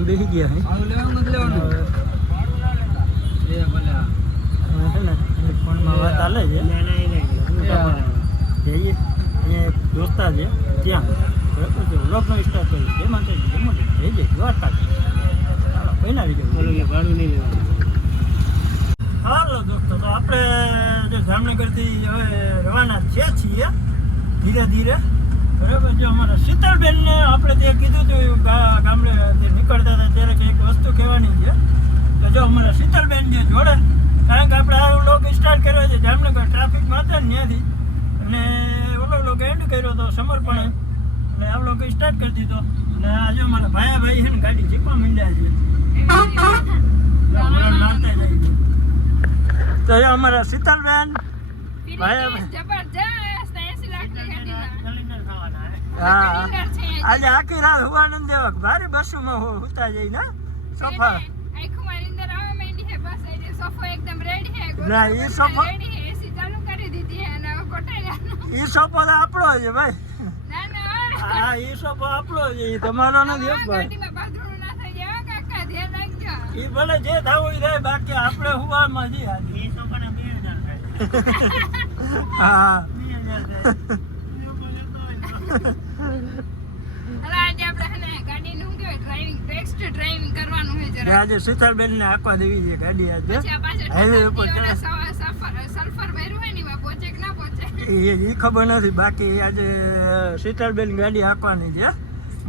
રિક્ષામાં બેસી ગયા લેવાનું લેવાનું? છે ને ફોનમાં વાત હાલે છે. જઈએ. એક દોસ્તા છે ત્યાં. વ્લોગનો સ્ટાર્ટ કરી જય માતાજી જય માતાજી જય જય દ્વારકા ચાલો પૈના આવી હાલો દોસ્તો તો આપણે જે જામનગરથી હવે રવાના છે છીએ ધીરે ધીરે. બરાબર છે અમારા શીતળબેનને આપણે જે કીધું હતું ગામડે તે નીકળતા હતા ત્યારે કંઈક વસ્તુ કહેવાની છે. તો જો અમારા શીતળબેન જે જોડે કારણ કે આપણે આ લોક સ્ટાર્ટ કર્યો છે જામનગર ટ્રાફિકમાં હતા ને ત્યાંથી. અને ઓલો લોક એન્ડ કર્યો હતો સમર્પણે. એટલે આ લોક સ્ટાર્ટ કરી દીધો. અને આજે અમારા ભાયા ભાઈ છે ને ગાડી ચીપવા મીંડ્યા છે. તો અમારા શીતલબેન ભાઈ હા. આજે આખી રાત હુવાનંદ દેવક ભારે બસોમાં હો- હુતા જઈ ને સોફા. ના, એ સોફા- ઈ સોફો તો આપણો છે ભાઈ. હા ઈ સોફો આપણો છે એ તમારો નથી ભાઈ એ ભલે જે થવું રહે બાકી આપણે હુવામાં જી આજે. ડ્રાઇવિંગ કરવાનું હોય જરા આજે શીતલબેન ને આખવા દેવી છે ગાડી આજે. હાઈવે ઉપર સલ્ફર ભર્યું હોય ને એમાં પહોંચે કે ના પહોંચે એ ખબર નથી. બાકી આજે શીતલબેન ગાડી હાંકવાની છે.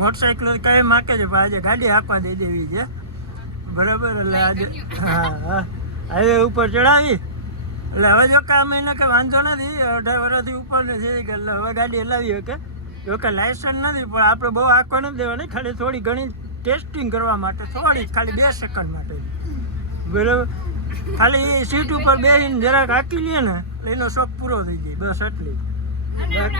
મોટરસાઇકલ કઈ માકે છે પણ આજે ગાડી હાંકવા દઈ દેવી છે. બરાબર? એટલે આજે હા હા. હાઈવે ઉપર ચડાવી. એટલે હવે જો કામ એને કે વાંધો નથી. અઢાર વર્ષથી ઉપર છે કે એટલે હવે ગાડી હલાવી શકે. જો કે લાયસન્સ નથી પણ આપણે બહુ આંખવા નથી દેવાની. ખાલી થોડી ઘણી ટેસ્ટિંગ કરવા માટે થોડી ખાલી બે સેકન્ડ માટે. બરાબર? ખાલી એ સીટ ઉપર બેસીને જરાક હાકી લઈએ ને એનો શોખ પૂરો થઈ જાય. બસ એટલી એ ટ્રક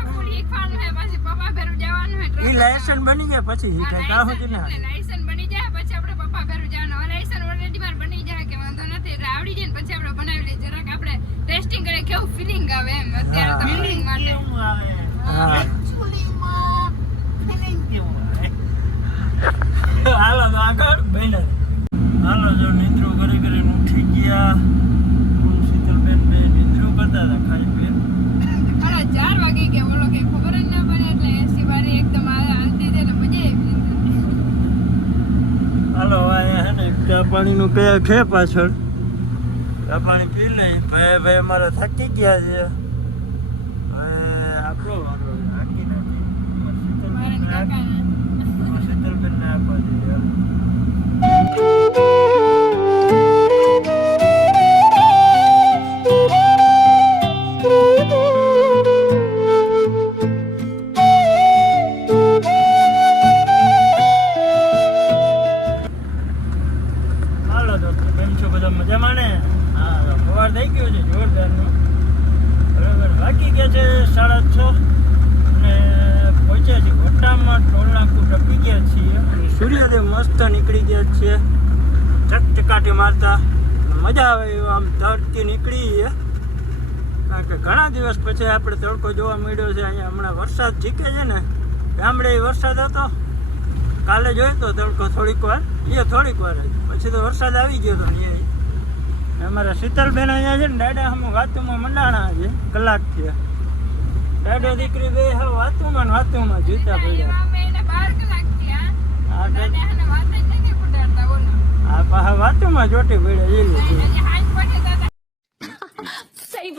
લાયસન્સ બની ગયા પછી શીખાય કાં લાયસન્સ સુધી ના. એટલે બની જાય પછી આપણે પપ્પા ઘર જવાનું. લાયસન લાયસન્સ ઓલરેડી માર બની જાય કે વાંધો નથી. આવડી જાય પછી આપણે બનાવી લઈએ. જરાક આપણે ટેસ્ટિંગ કરીએ કેવું ફિલિંગ આવે એમ. અત્યારે ફિલિંગ માટે. હા. હાલો તો આગળ બહેન હાલો જો નિદ્રો ઘરે કરીને ઉઠી ગયા. શીતલબેન બે નિદ્રો કરતા હતા ખાઈ પી અરે ચાર વાગે બોલો કે ખબર જ ના પડે એટલે એસી બારી એકદમ આ હાલતી મજા હાલો અહીંયા હે ને ચા પાણીનું પે છે પાછળ. ચા પાણી પી લઈ ભાઈ ભાઈ અમારે થાકી ગયા છે. અને મસ્ત નીકળી ગયા છે ચકચકાટી મારતા. મજા આવે એવું આમ તડકી નીકળી છે કારણ કે ઘણા દિવસ પછી આપણે તડકો જોવા મળ્યો છે. અહીંયા હમણાં વરસાદ ઝીકે છે ને. ગામડે વરસાદ હતો. કાલે જોયો તો તડકો થોડીક વાર. એ થોડીક વાર પછી તો વરસાદ આવી ગયો હતો ને અમારા શીતલબેન અહીંયા છે ને ડાડા હમ વાતુમાં મંડાણા છે. કલાક થયા. દાદા દીકરી બે વાતુમાં વાતુમાં જીતા પડ્યા. વાતોમાં જોટી પડે સહી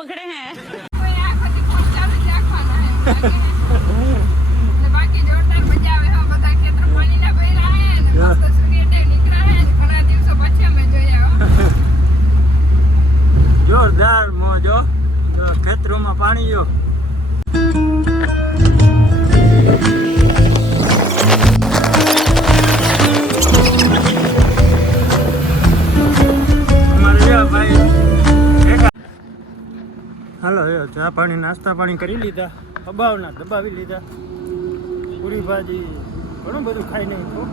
જોરદાર મોજો. ખેતરોમાં પાણી જો હાલો એ ચા પાણી નાસ્તા પાણી કરી લીધા અબાવના દબાવી લીધા. પૂરી ભાજી ઘણું બધું ખાઈ નાખ્યું.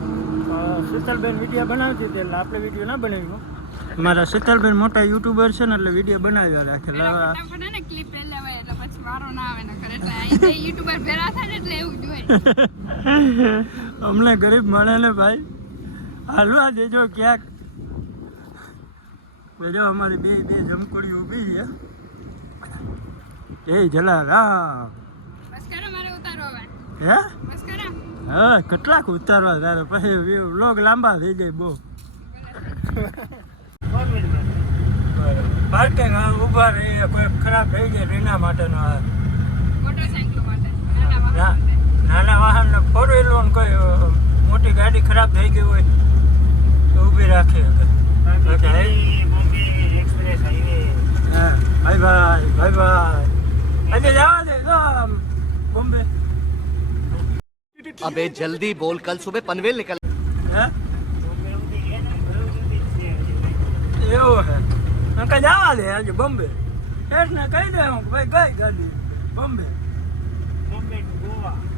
શીતલબેન વીડિયો બનાવતી હતી એટલે આપણે વીડિયો ના બનાવ્યો. મારા શીતલબેન મોટા યુટ્યુબર છે ને એટલે વીડિયો બનાવ્યા રાખેલા જ. અમને ગરીબ મળે ને ભાઈ હાલવા દેજો ક્યાંક. બેજો અમારી બે બે જમકોડી ઊભી છે. જલારામ મારે ઉતારો હવે. હે? હા કેટલાક ઉતારવા તારે. પછી લોગ લાંબા થઈ જાય બહુ. પાર્કિંગ ઊભા રહીએ કોઈ ખરાબ થઈ જાય એના માટેનો આ. નાના વાહન ના નાના વાહન ફોર વ્હીલર કોઈ મોટી ગાડી ખરાબ થઈ ગઈ હોય તો ઊભી રાખી. શકે ભાઈ ભાઈ ભાઈ ભાઈ આજે જવા દે તો આમ બોમ્બે अबे जल्दी बोल कल सुबह पनवेल निकल હે એવું હે અંકલ જવા દે આજે બોમ્બે ને કહી દે હું કે ભાઈ ગઈ ગાડી બોમ્બે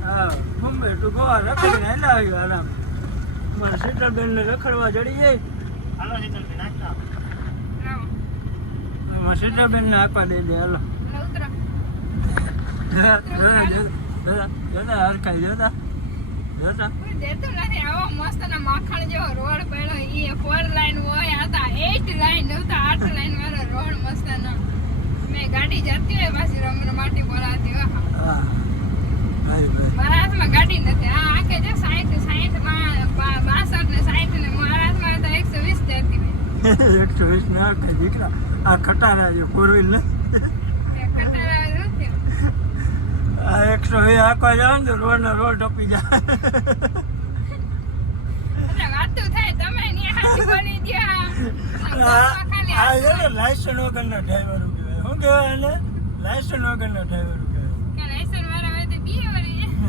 હા બોમ્બે ટુ ગોવા રખડીને હેલા આવ્યો આરામ મારા શીતલબેન ને રખડવા જડી જાય લાવો મારા શીતલબેન ને આપવા દઈ દે હાલો લે ઉતરો નથી આવો મસ્ત માખણ જેવો રોડ પડ્યો ઈ ફોર લાઈન હોય રોડ મસ્ત મેં ગાડી જતી હોય પાછી રમ રમાટી બોલાતી હોય મારા હાથમાં ગાડી નથી આ આખે જો સાઠમાં બાસઠ ને સાઠ ને મારા હાથમાં તો એકસો વીસ જતી એકસો વીસ ના દીકરા. આ ખટારા કોરવીલ ને એ ખતરા નથી આ એકસો વીસ આખવા જાવ ને રોડ ના રોડ ટપી જાય. થાય તમે ની લાયસન્સ ડ્રાઈવરો શું કહેવાય એને? લાયસન્સ વગરના ડ્રાઈવરો લાયસન્સ વાળા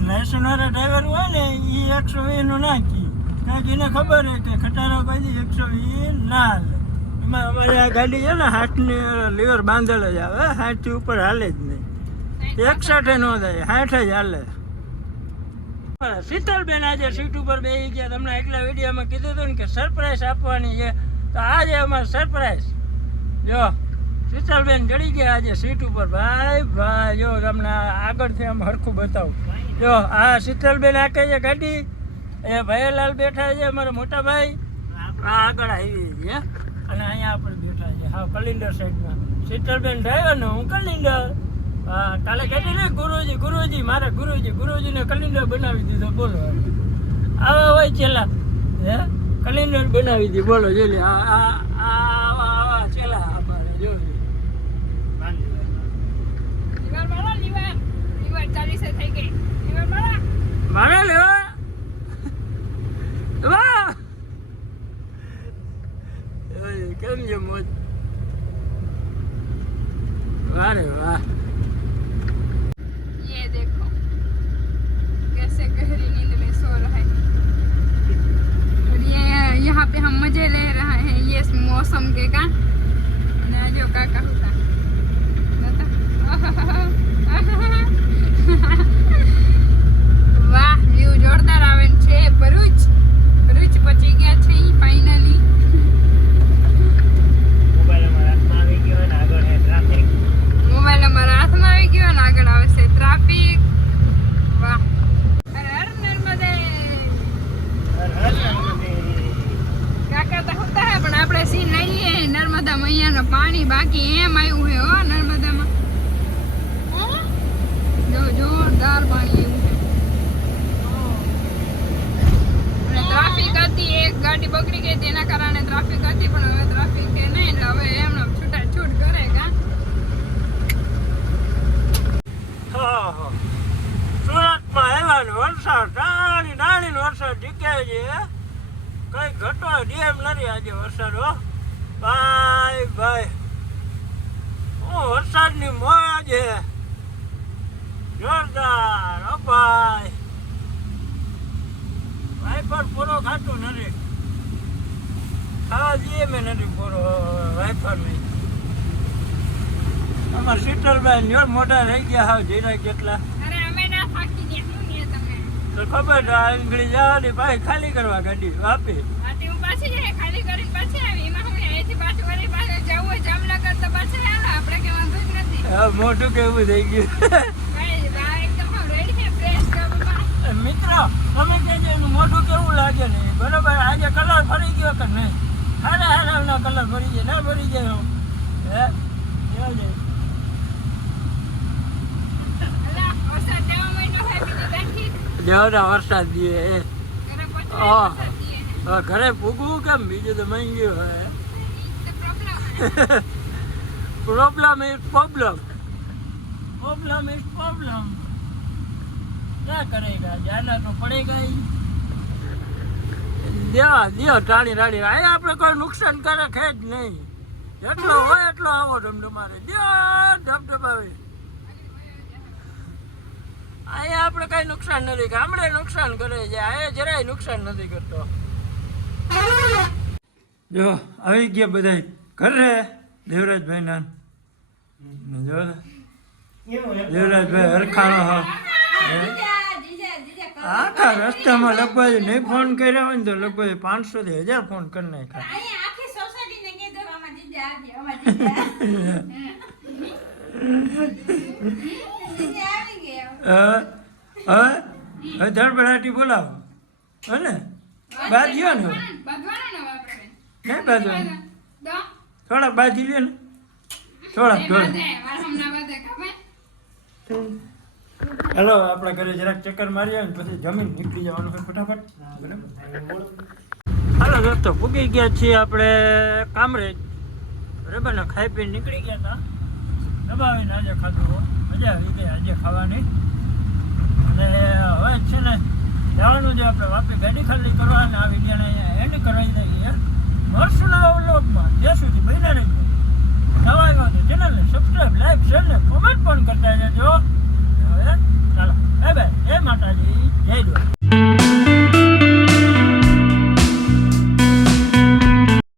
લાયસન્સ ડ્રાઈવર હોય ને એ એકસો વીસનું નાખી. કારણ કે એને ખબર હોય કે ખટારા કોઈ એકસો વીસ ના હાલે એમાં અમારી આ ગાડી છે ને હાથની લીવર બાંધેલ જ આવે હાથથી ઉપર હાલે જ નહીં. એકસઠે નો થાય સાઠ જ હાલે. શીતલબેન આજે સીટ ઉપર બેસી ગયા, તમને એકલા વિડીયોમાં કીધું હતું ને કે સરપ્રાઈઝ આપવાની છે. તો આજે અમારે સરપ્રાઈઝ. જો, શીતલબેન ચડી ગયા આજે સીટ ઉપર. ભાઈ ભાઈ, જો તમને આગળથી આમ હરખું બતાવું. જો, આ શીતલબેન આકે છે, ગાડી, એ ભૈયાલાલ બેઠા છે, અમારા મોટા ભાઈ. આ આગળ આવી છે અને અહીંયા આપણે બેઠા છે. હા કલિન્ડર સાઈડમાં. શીતલબેન ડ્રાઈવર ને હું કલિન્ડર હા કાલે કહેતી ને ગુરુજી ગુરુજી મારા ગુરુજી ગુરુજીને કલિન્ડર બનાવી દીધો બોલો આવા હોય છેલ્લા હે? કલિન્ડર બનાવી દીધી બોલો જોઈ આ આવા આવા છેલ્લા અમારે જોઈ મારો લેવા? કેમ છે મોજ? વારે વાહ. મોસમ કે કા? અને જો કાકા હતા જોરદાર પાણી આવ્યું અને ટ્રાફિક હતી, એક ગાડી બગડી ગઈ તેના કારણે ટ્રાફિક હતી, પણ હવે ટ્રાફિક કે નહીં એટલે હવે એમને છૂટા છૂટ કરે કા. સુરતમાં આવ્યા વરસાદ નાની નાની વરસાદ જીકે છે. કઈ ઘટો ડેમ નથી આજે વરસાદ, હો. ભાઈ ભાઈ હું વરસાદની મોજ છે? જોરદાર હો ભાઈ ભાઈ પર ખાતું નથી. ખાવા જઈએ મેં નથી પૂરો વાઈફર નહીં. અમારા શીતલભાઈ જોર મોટા થઈ ગયા હાવ જીરા કેટલા. તો ખબર તો આ આંગળી જવાની ભાઈ ખાલી કરવા ગાડી વાપી હું હું મોઢું કેવું થઈ ગયું ભાઈ આ એકદમ રેડી છે ફ્રેશ તો બાપા મિત્ર, તમે કહેજો એનું મોઢું કેવું લાગે ને? બરાબર, આજે કલર ફરી ગયો કે નહીં? હારા હારા કલર ફરી જાય, ના ફરી જાય હું? હે દેવના વરસાદ ઘરે પૂગવું કેમ? બીજું તો મંગી હોય problem is problem problem is problem क्या करेगा जाना तो पड़ेगा ही દેવા દેવ ટાણી રાણી આ આપણે કોઈ નુકસાન કરે છે જ નહીં જેટલો હોય એટલો આવો ધમધમારે દેવ ધબધબાવે અહીંયા આપણે કઈ નુકસાન નથી ગામડે નુકસાન કરે છે અહીંયા જરાય નુકસાન નથી કરતો જો આવી ગયા બધા ઘરે દેવરાજભાઈ ના જો દેવરાજભાઈ હરખાણો હા આખા રસ્તામાં લગભગ નહીં ફોન કર્યા હોય ને તો લગભગ પાંચસો થી હજાર ફોન કરી નાખ્યા. ધડબડાટી બોલાવો. હે બાજી બાંધ્યો ને? નહીં બાંધવાનું થોડાક બાજી લ્યો ને. થોડાક થોડાક હેલો, આપણે ઘરે જરાક ચક્કર મારીએ ને પછી જમીન નીકળી જવાનું છે ફટાફટ. બરાબર હાલો, દોસ્તો, પૂગી ગયા છીએ આપણે કામરેજ બરાબર ને ખાઈ પીને નીકળી ગયા હતા. દબાવીને આજે ખાધું મજા આવી ગઈ આજે ખાવાની. અને હવે છે ને જવાનું જે આપણે વાપી ગાડી ખાલી કરવા અને આ અહીંયા એન્ડ કરાવી દઈએ. મળશુંના વ્લોગમાં જ્યાં સુધી મહિના નહીં થવા આવ્યો તો ચેનલને સબસ્ક્રાઈબ લાઈક શેર ને કોમેન્ટ પણ કરતા જજો આવે ચાલો. એ બે એ માતાજી જય